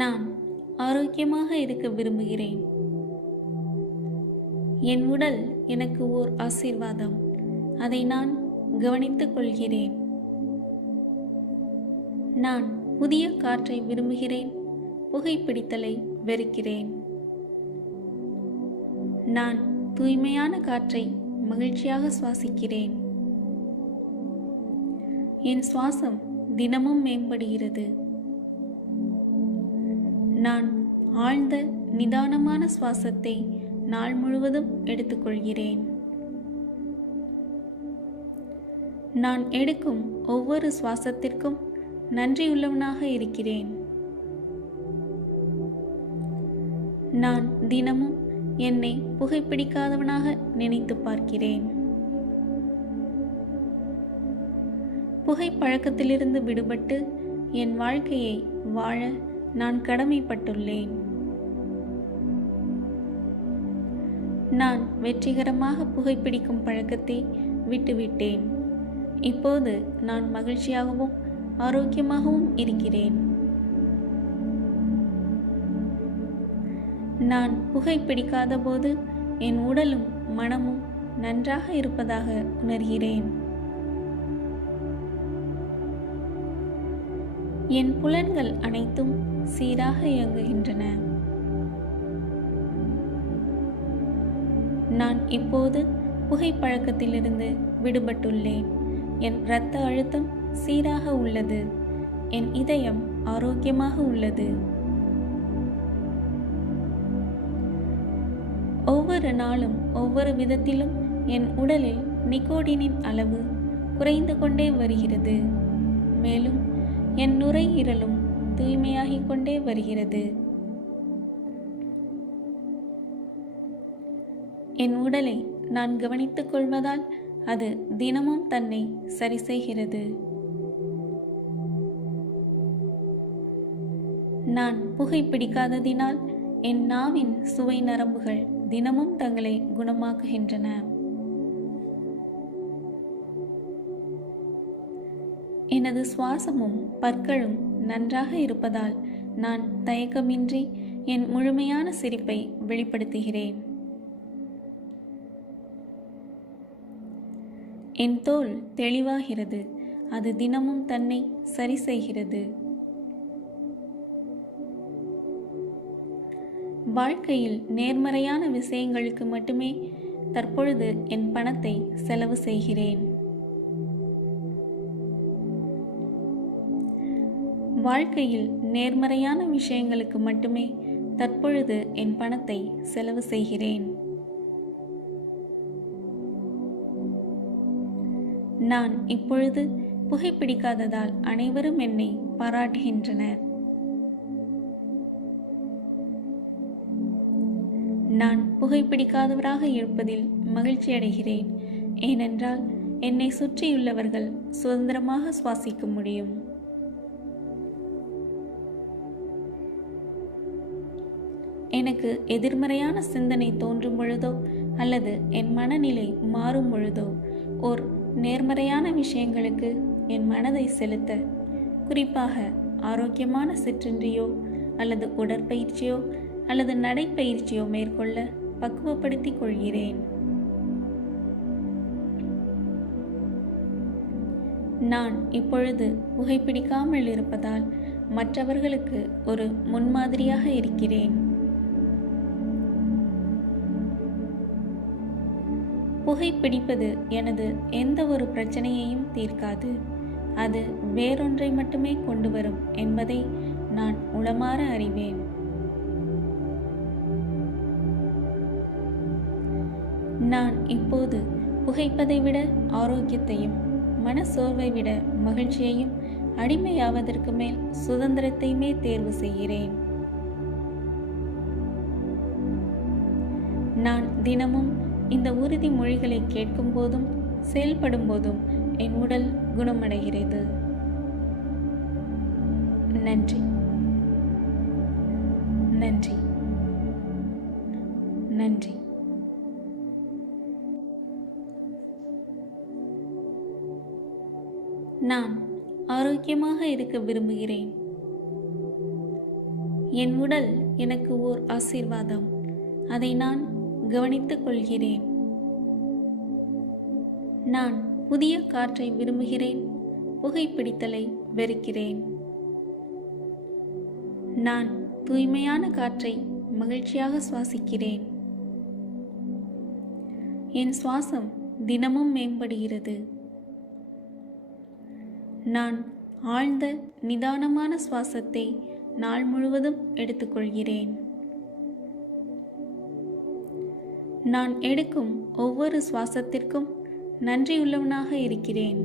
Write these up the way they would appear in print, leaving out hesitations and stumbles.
நான் ஆரோக்கியமாக இருக்க விரும்புகிறேன். என் உடல் எனக்கு ஓர் ஆசீர்வாதம். அதை நான் கவனித்துக் கொள்கிறேன். நான் புதிய காற்றை விரும்புகிறேன். புகைப்பிடித்தலை வெறுக்கிறேன். நான் தூய்மையான காற்றை மகிழ்ச்சியாக சுவாசிக்கிறேன். என் சுவாசம் தினமும் மேம்படுகிறது. நான் ஆழ்ந்த நிதானமான சுவாசத்தை நாள் முழுவதும் எடுத்துக்கொள்கிறேன். நான் எடுக்கும் ஒவ்வொரு சுவாசத்திற்கும் நன்றியுள்ளவனாக இருக்கிறேன். நான் தினமும் என்னை புகைப்பிடிக்காதவனாக நினைத்து பார்க்கிறேன். புகைப்பழக்கத்திலிருந்து விடுபட்டு என் வாழ்க்கையை வாழ நான் கடமைப்பட்டுள்ளேன். நான் வெற்றிகரமாக புகைப்பிடிக்கும் பழக்கத்தை விட்டுவிட்டேன். இப்போது நான் மகிழ்ச்சியாகவும் ஆரோக்கியமாகவும் இருக்கிறேன். நான் புகைப்பிடிக்காத போது என் உடலும் மனமும் நன்றாக இருப்பதாக உணர்கிறேன். என் புலன்கள் அனைத்தும் சீராக இயங்குகின்றன. நான் இப்போது புகைப்பழக்கத்திலிருந்து விடுபட்டுள்ளேன். என் இரத்த அழுத்தம் சீராக உள்ளது. என் இதயம் ஆரோக்கியமாக உள்ளது. ஒவ்வொரு நாளும் ஒவ்வொரு விதத்திலும் என் உடலில் நிக்கோடினின் அளவு குறைந்து கொண்டே வருகிறது. மேலும் என் நுரையீரலும் தூய்மையாகிக் கொண்டே வருகிறது. என் உடலை நான் கவனித்துக் கொள்வதால் அது தினமும் தன்னை சரி செய்கிறது. நான் புகைப்பிடிக்காததினால் என் நாவின் சுவை நரம்புகள் தினமும் தங்களை குணமாக்குகின்றன. எனது சுவாசமும் பற்களும் நன்றாக இருப்பதால் நான் தயக்கமின்றி என் முழுமையான சிரிப்பை வெளிப்படுத்துகிறேன். என் தோல் தெளிவாகிறது. அது தினமும் தன்னை சரி செய்கிறது. வாழ்க்கையில் நேர்மறையான விஷயங்களுக்கு மட்டுமே தற்பொழுது என் பணத்தை செலவு செய்கிறேன். வாழ்க்கையில் நேர்மறையான விஷயங்களுக்கு மட்டுமே தற்பொழுது என் பணத்தை செலவு செய்கிறேன். நான் இப்பொழுது புகைப்பிடிக்காததால் அனைவரும் என்னை பாராட்டுகின்றனர். நான் புகைப்பிடிக்காதவராக இருப்பதில் மகிழ்ச்சி அடைகிறேன். ஏனென்றால் என்னை சுற்றியுள்ளவர்கள் சுதந்திரமாக சுவாசிக்க முடியும். எனக்கு எதிர்மறையான சிந்தனை தோன்றும் பொழுதோ அல்லது என் மனநிலை மாறும் பொழுதோ ஓர் நேர்மறையான விஷயங்களுக்கு என் மனதை செலுத்த, குறிப்பாக ஆரோக்கியமான சிற்றுண்டியோ அல்லது உடற்பயிற்சியோ அல்லது நடைப்பயிற்சியோ மேற்கொள்ள பக்குவப்படுத்திக் கொள்கிறேன். நான் இப்பொழுது புகைப்பிடிக்காமல் இருப்பதால் மற்றவர்களுக்கு ஒரு முன்மாதிரியாக இருக்கிறேன். புகைப்பிடிப்பது எனது எந்த ஒரு பிரச்சனையையும் தீர்க்காது. அது வேறொன்றை மட்டுமே கொண்டு வரும் என்பதை நான் உளமாற அறிவேன். நான் இப்போது புகைப்பதை விட ஆரோக்கியத்தையும் மனசோர்வை விட மகிழ்ச்சியையும் அடிமையாவதற்கு மேல் சுதந்திரத்தையுமே தேர்வு செய்கிறேன். நான் தினமும் இந்த உறுதிமொழிகளை கேட்கும் போதும் செயல்படும் போதும் என் உடல் குணமடைகிறது. நன்றி, நன்றி, நன்றி. நான் ஆரோக்கியமாக இருக்க விரும்புகிறேன். என் உடல் எனக்கு ஓர் ஆசீர்வாதம். அதை நான் கவனித்துக் கொள்கிறேன். நான் புதிய காற்றை விரும்புகிறேன். புகைப்பிடித்தலை வெறுக்கிறேன். நான் தூய்மையான காற்றை மகிழ்ச்சியாக சுவாசிக்கிறேன். என் சுவாசம் தினமும் மேம்படுகிறது. நான் ஆழ்ந்த நிதானமான சுவாசத்தை நாள் முழுவதும் எடுத்துக்கொள்கிறேன். நான் எடுக்கும் ஒவ்வொரு சுவாசத்திற்கும் நன்றியுள்ளவனாக இருக்கிறேன்.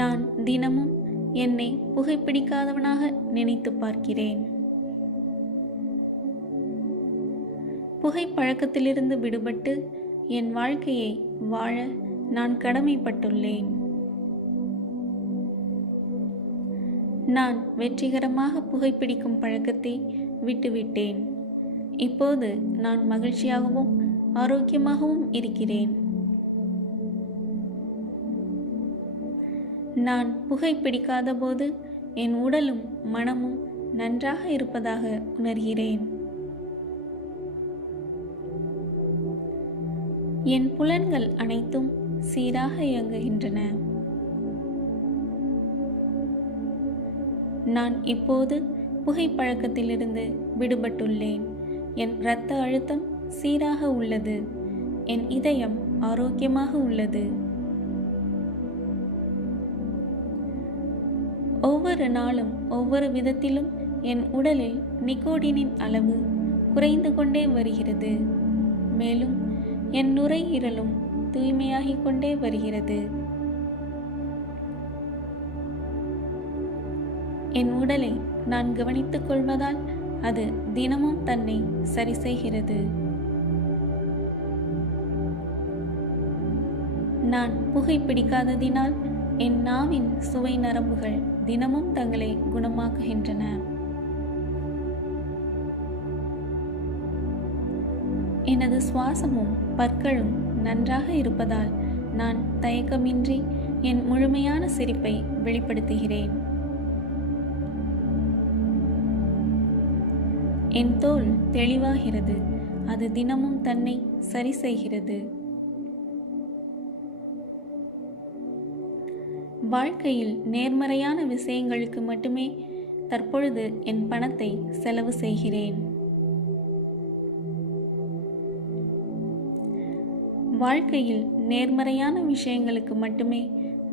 நான் தினமும் என்னை புகைப்பிடிக்காதவனாக நினைத்து பார்க்கிறேன். புகைப்பழக்கத்திலிருந்து விடுபட்டு என் வாழ்க்கையை வாழ நான் கடமைப்பட்டுள்ளேன். நான் வெற்றிகரமாக புகைப்பிடிக்கும் பழக்கத்தை விட்டுவிட்டேன். இப்போது நான் மகிழ்ச்சியாகவும் ஆரோக்கியமாகவும் இருக்கிறேன். நான் புகைப்பிடிக்காத போது என் உடலும் மனமும் நன்றாக இருப்பதாக உணர்கிறேன். என் புலன்கள் அனைத்தும் சீராக இயங்குகின்றன. நான் இப்போது புகைப்பழக்கத்திலிருந்து விடுபட்டுள்ளேன். என் இரத்த அழுத்தம் சீராக உள்ளது. என் இதயம் ஆரோக்கியமாக உள்ளது. ஒவ்வொரு நாளும் ஒவ்வொரு விதத்திலும் என் உடலில் நிக்கோடினின் அளவு குறைந்து கொண்டே வருகிறது. மேலும் என் நுரையீரலும் தூய்மையாகிக் கொண்டே வருகிறது. என் உடலை நான் கவனித்துக் கொள்வதால் அது தினமும் தன்னை சரி செய்கிறது. நான் புகைப்பிடிக்காததினால் என் நாவின் சுவை நரம்புகள் தினமும் தங்களை குணமாக்குகின்றன. எனது சுவாசமும் பற்களும் நன்றாக இருப்பதால் நான் தயக்கமின்றி என் முழுமையான சிரிப்பை வெளிப்படுத்துகிறேன். என் தோல் தெளிவாகிறது. அது தினமும் தன்னை சரி செய்கிறது. வாழ்க்கையில் நேர்மறையான விஷயங்களுக்கு மட்டுமே தற்பொழுது என் பணத்தை செலவு செய்கிறேன். வாழ்க்கையில் நேர்மறையான விஷயங்களுக்கு மட்டுமே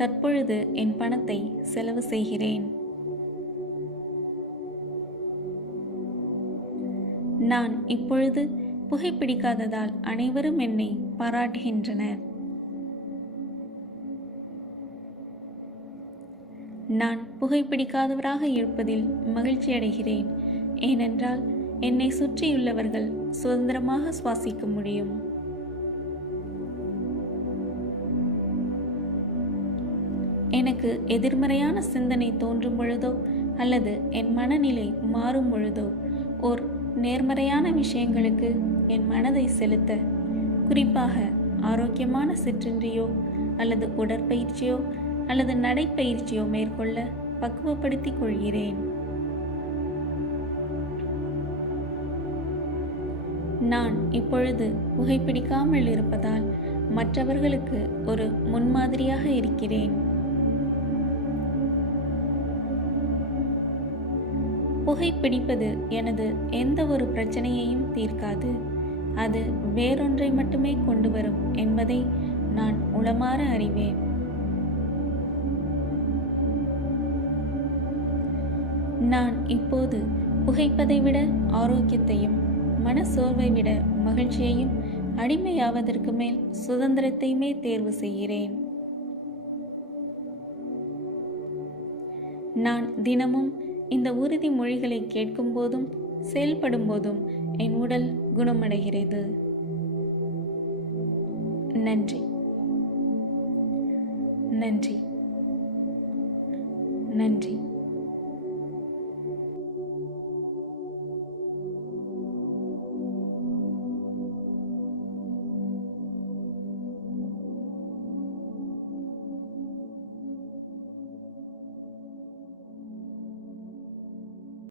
தற்பொழுது என் பணத்தை செலவு செய்கிறேன். நான் இப்பொழுது புகைப்பிடிக்காததால் அனைவரும் என்னை பாராட்டுகின்றனர். நான் புகைப்பிடிக்காதவராக இருப்பதில் மகிழ்ச்சி அடைகிறேன். ஏனென்றால் என்னை சுற்றியுள்ளவர்கள் சுதந்திரமாக சுவாசிக்க முடியும். எனக்கு எதிர்மறையான சிந்தனை தோன்றும் பொழுதோ அல்லது என் மனநிலை மாறும் பொழுதோ ஓர் நேர்மறையான விஷயங்களுக்கு என் மனதை செலுத்த, குறிப்பாக ஆரோக்கியமான சிற்றுண்டியோ அல்லது உடற்பயிற்சியோ அல்லது நடைப்பயிற்சியோ மேற்கொள்ள பக்குவப்படுத்திக் கொள்கிறேன். நான் இப்பொழுது புகைப்பிடிக்காமல் இருப்பதால் மற்றவர்களுக்கு ஒரு முன்மாதிரியாக இருக்கிறேன். புகைப்பிடிப்பது எனது எந்த ஒரு பிரச்சனையையும் தீர்க்காது. அது வேறொன்றை மட்டுமே கொண்டு வரும் என்பதை நான் உளமாற அறிவேன். நான் இப்போது புகைப்பதை விட ஆரோக்கியத்தையும் மனசோர்வை விட மகிழ்ச்சியையும் அடிமையாவதற்கு மேல் சுதந்திரத்தையுமே தேர்வு செய்கிறேன். நான் தினமும் இந்த உறுதிமொழிகளை கேட்கும் போதும் செயல்படும் போதும் என் உடல் குணமடைகிறது. நன்றி, நன்றி, நன்றி.